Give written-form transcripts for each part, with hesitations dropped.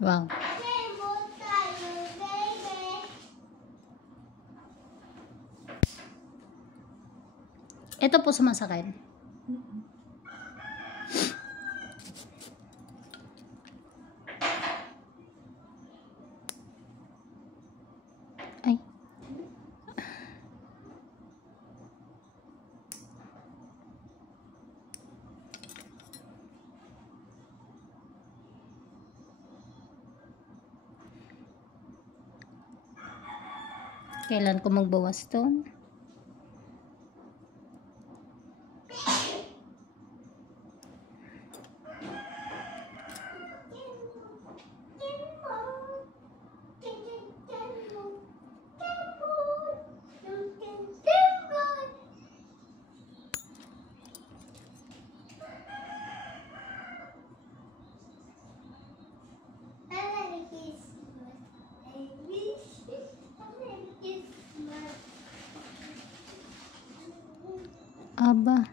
Wow. Ito po sumasakit. Ay. Kailan ko magbawas to? Aba.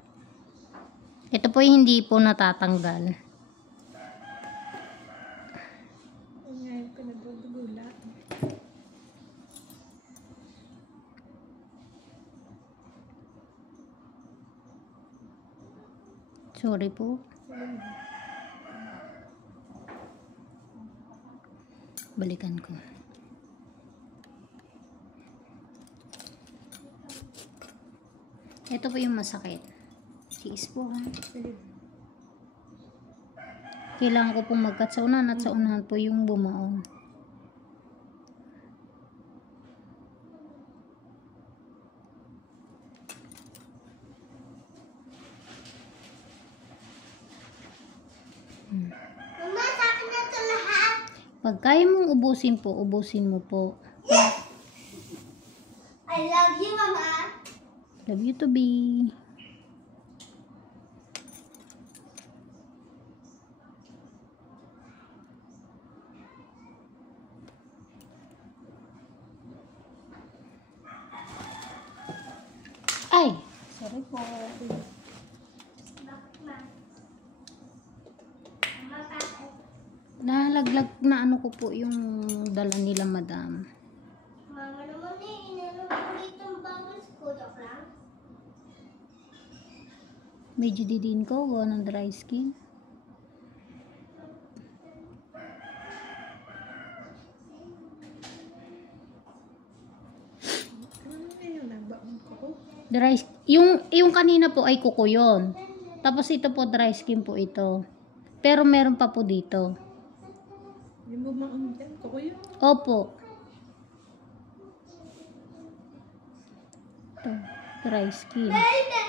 Ito po hindi po natatanggal. Sorry po. Balikan ko. Ito po yung masakit. Tiis po ha. Kailangan ko pong mag-cut sa unahan at sa unahan po yung bumaon. Mama, sa akin na ito lahat. Pag kaya mong ubusin po, ubusin mo po. I love you, Mama. Love you to be. Ay! Sorry po. Bakit, Ma? Mama, bakit? Nalaglag na ano ko po yung dala nila, madam. Mama naman inano ko dito ang bangos ko. Joke lang. Medyo didiin ko, gawa ng dry skin. Dry, yung kanina po ay kuko yun. Tapos ito po dry skin po ito. Pero meron pa po dito. Yung bumaon dyan, kuko yun. Opo. Ito, dry skin. Baby!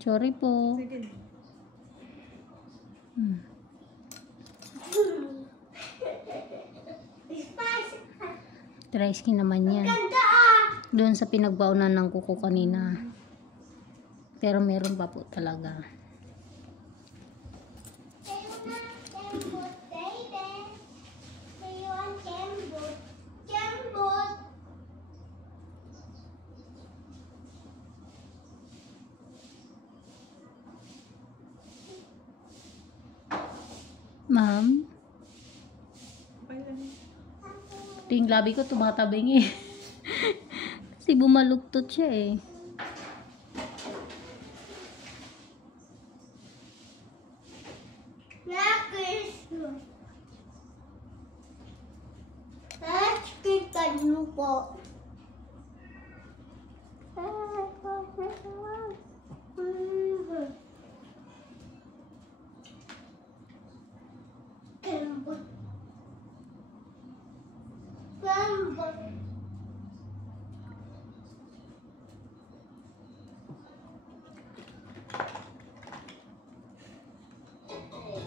Sorry po. Sige. Spice! Dry skin naman yan. Ganda ah! Doon sa pinagbaunan ng kuko kanina. Pero meron pa po talaga. Sayo na, kembot, baby. Sayo ang kembot. Kembot! Ma'am, Okay lang. ito yung labi ko tumatabing eh. Kasi bumaluktot siya eh. Nakis! Nakikita niyo po. Kembot. Kembot.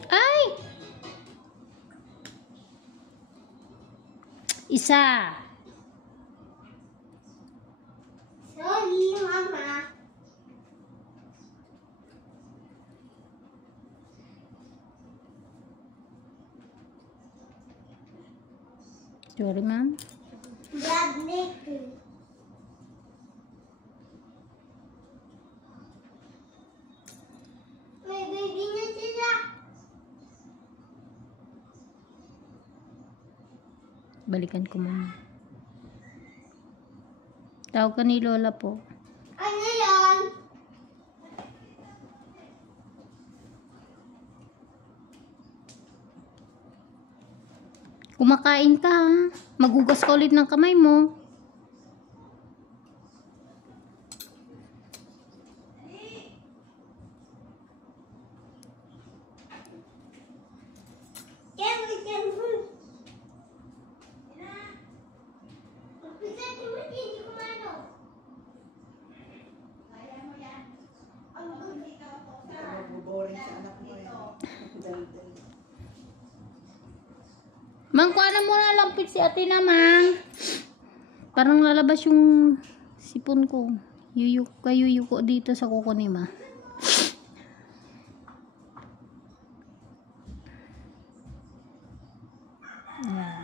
Ay! Isa. Sorry, Mama. Sorry, ma'am. Blood maker. May baby na sila. Balikan ko muna. Tawag ka ni Lola po. Ano yan? Kumakain ka ha. Magugas ka ulit ng kamay mo. Boring sa anak mo yan. Dal-dal. Mang, kuha na muna lampit si ate na, Mang. Parang lalabas yung sipon ko. Kayuyuko dito sa kuko ni Ma. Ayan.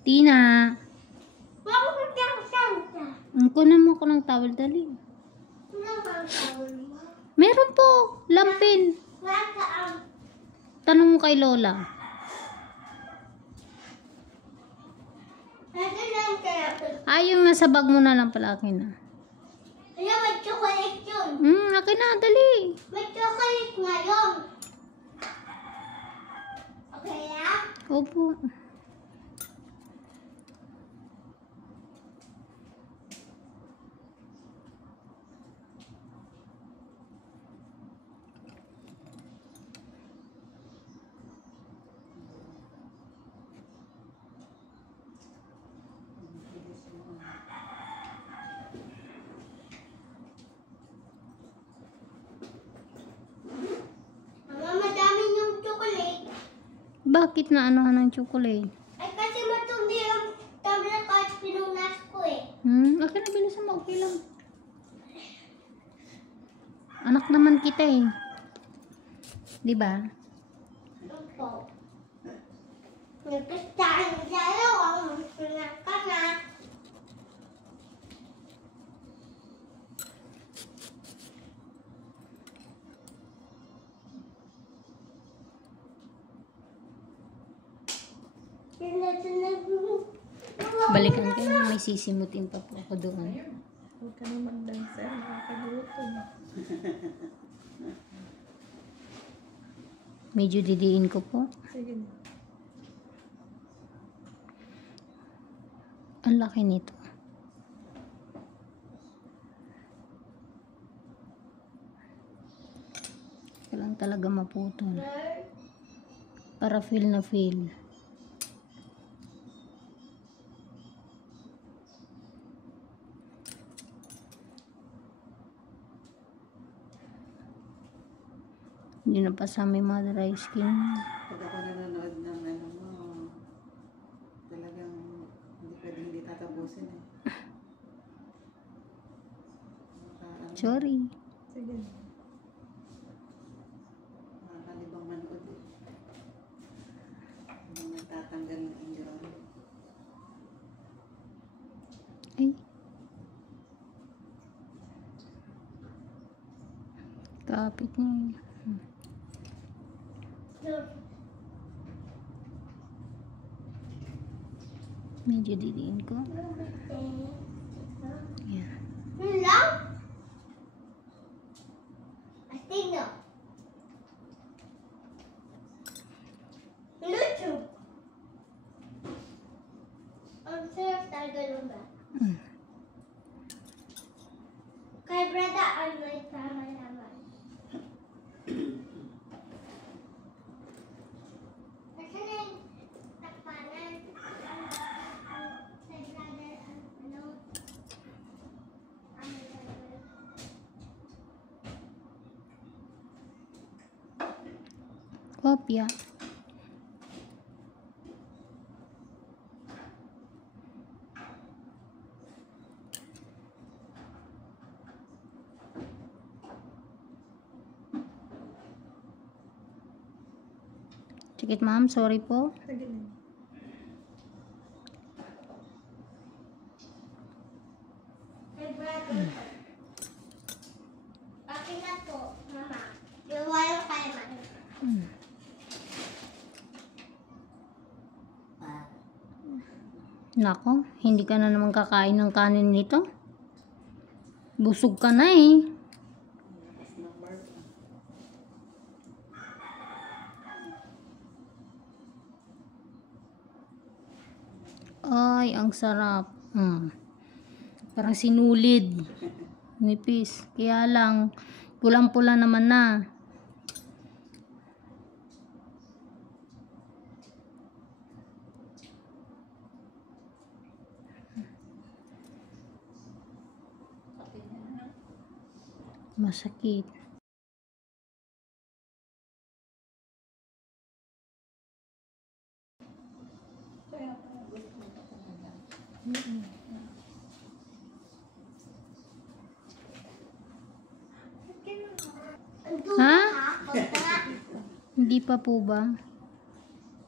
Tina, kunan mo ako ng towel, dali. Meron po, lampin. Tanong mo kay Lola. Ay, yung nasa bag mo na lang pala, akin na. May chocolate yun. Akin na, dali. May chocolate nga yun. Okay na? Opo. Mama, madami yung chocolate. Bakit na anuhan ng chocolate? Ay, kasi matindi yung tablet kahit pinunas ko eh. Akin na, bilisan mo. Okay lang. Anak naman kita eh. Diba? Opo. Nagkastaan sa'yo ang pinak ka na. Balikan kayo, may sisimutin pa po ako doon. Huwag ka na mag-dancer. Nakakagutom. Medyo didiin ko po. Sige na. Ang laki nito. Kailangan talaga maputol. Para feel na feel. Hindi na pa sa may mga dry skin. Pag ako nanonood ng ano mo, talagang hindi pwedeng hindi tatapusin eh. Sorry. Sige na. Makakalibang manood eh. Hindi nagtatanggal ng injury. Ay. Kapit niya. Medyo didiin ko. Yan. Yun lang? Astino. YouTube. Ang sarap talaga nun ba? Kay Brada, ano yung tama naman? Kasi na yung takpanan. Kay Brother, ano? Kopya. Masakit ma'am, sorry po. Sige din. May brother ko. Pati na to, mama. Yung wala kayo man. Nako, hindi ka na naman kakain ng kanin nito. Busog ka na eh. Tapos number. Ay, ang sarap. Parang sinulid. Nipis. Kaya lang, pulang-pula naman na. Masakit. Ha? Hindi pa po ba?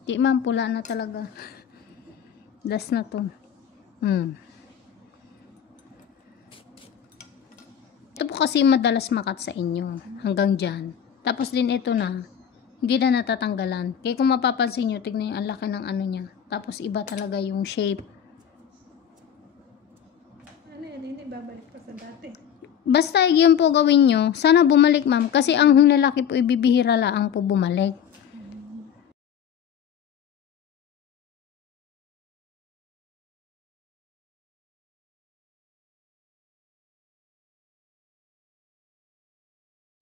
Di ma'am, pula na talaga. Das na to. Ito po kasi madalas makat sa inyo. Hanggang dyan. Tapos din ito na. Hindi na natatanggalan. Kaya kung mapapansin nyo, tignan yung ang laki ng ano niya. Tapos iba talaga yung shape. Ano yan, hindi babalik pa sa dati. Basta yun po gawin nyo. Sana bumalik ma'am. Kasi ang lalaki po ibibihira lang po bumalik.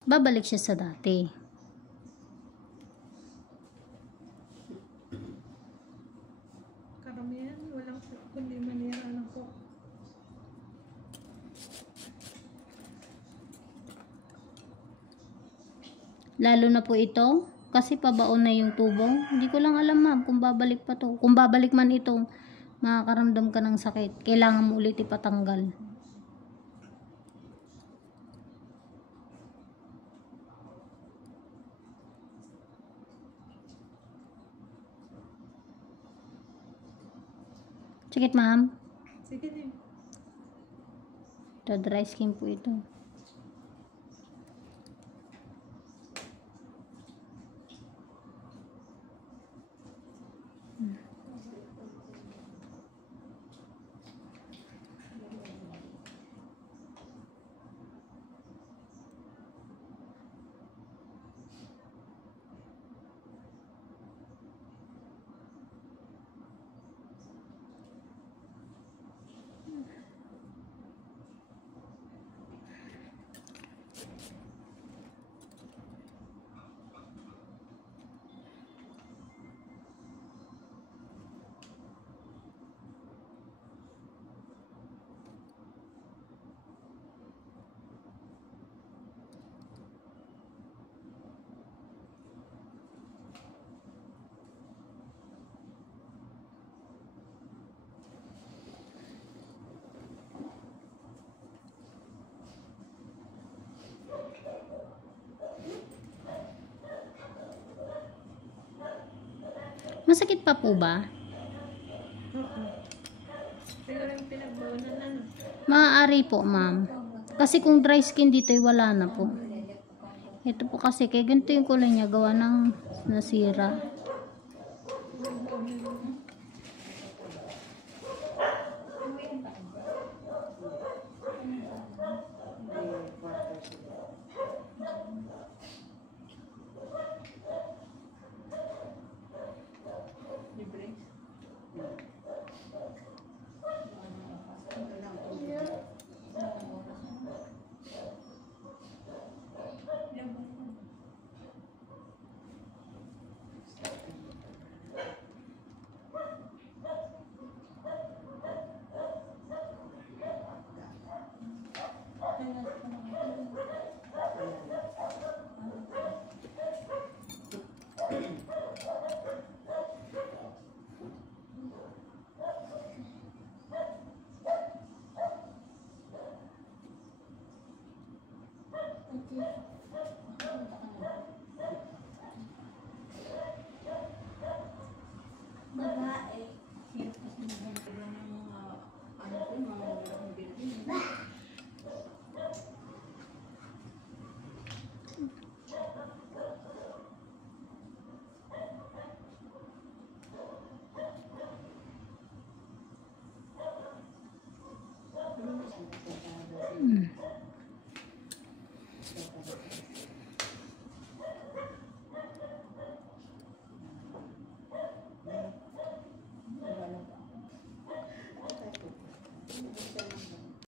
Babalik siya sa dati. Karamihan, walang kundi manira lang po. Lalo na po ito. Kasi pabaon na yung tubo. Hindi ko lang alam ma'am kung babalik pa to. Kung babalik man ito, makakaramdam ka ng sakit. Kailangan mo ulit ipatanggal. Sakit ma'am. Sige din. Ito, dry skin po ito. Masakit pa po ba? Oo. Siguro yung pinagbawanan ano. Maaari po, ma'am. Kasi kung dry skin dito, ay wala na po. Ito po kasi, kaya ganito yung kulay niya, gawa ng nasira.